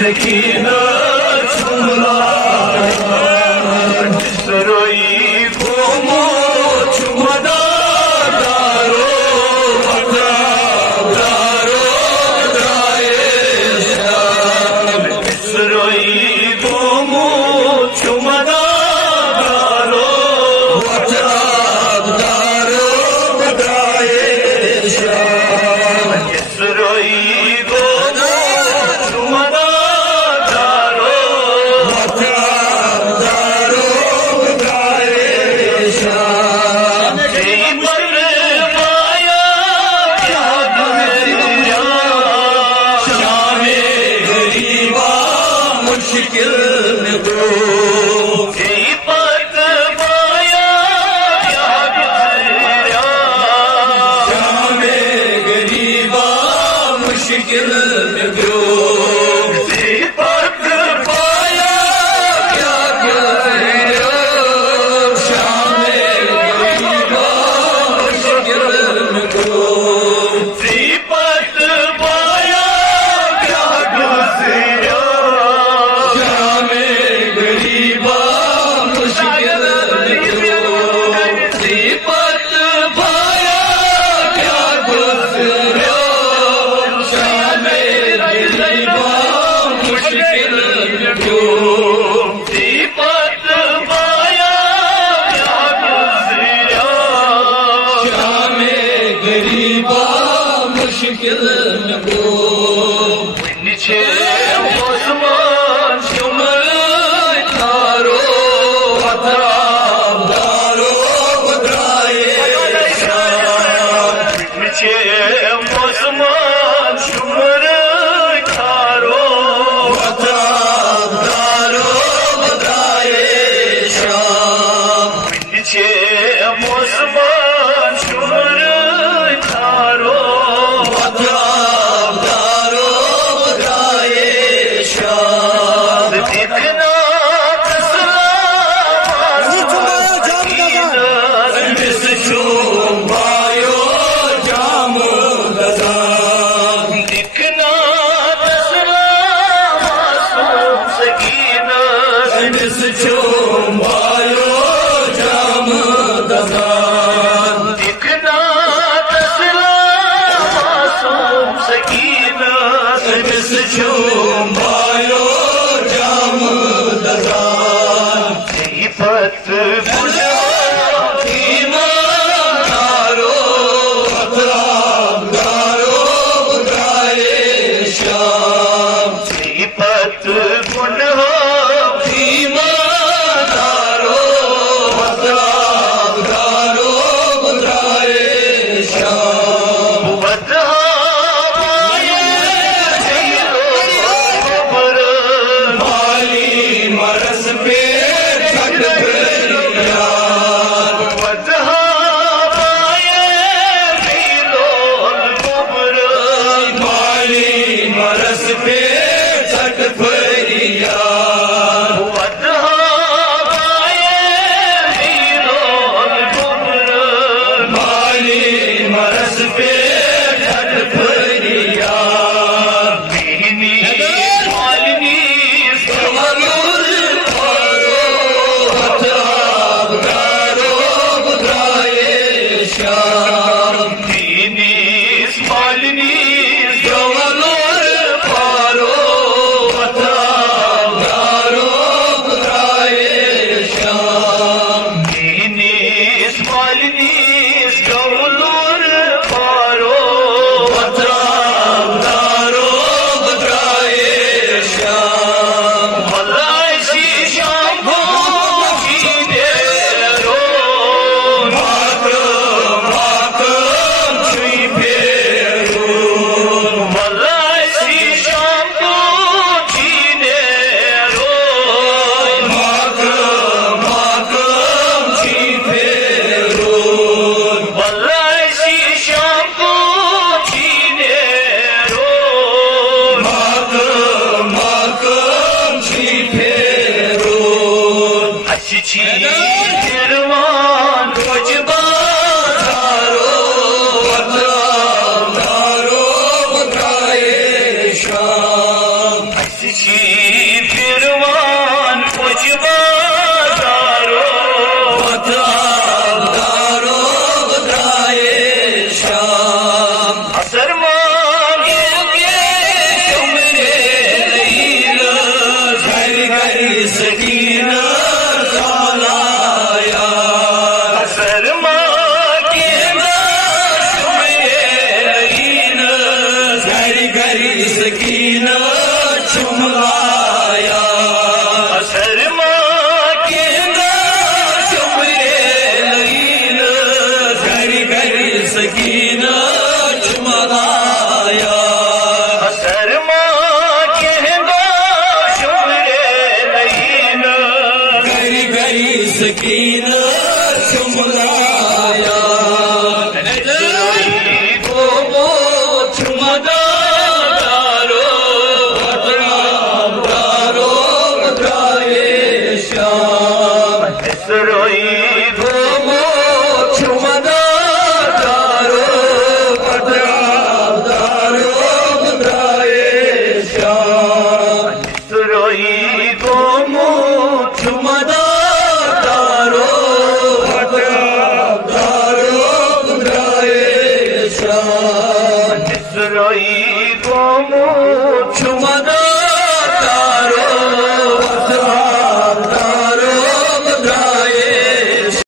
सकीना छुमला सरोई घूमो छुमदा दारो दारो दाए सरोई घूमो छुमदा दारो दारो दाए सरोई मुश्किल में दो पत पाया क्या गुजरा शामे गरीबा मुश्किल में दो पत पाया क्या गुजरा शामे गरीबा मुश्किल में दो पत पाया क्या गुजरा मुश्किल में गो नीचे आसमान शुमर तारो दारो बदराए नीचे आसमान शुमर तारो दारो बदराए नीचे आसमान शुमर तारो She कीन चुमलाया को मो चुमदारो दारो बदाए श्याम इसरोई को मो चुमदारो दारो बदाए श्याम इसरोई को मो चुमदारो इसरोई को मो चुमदा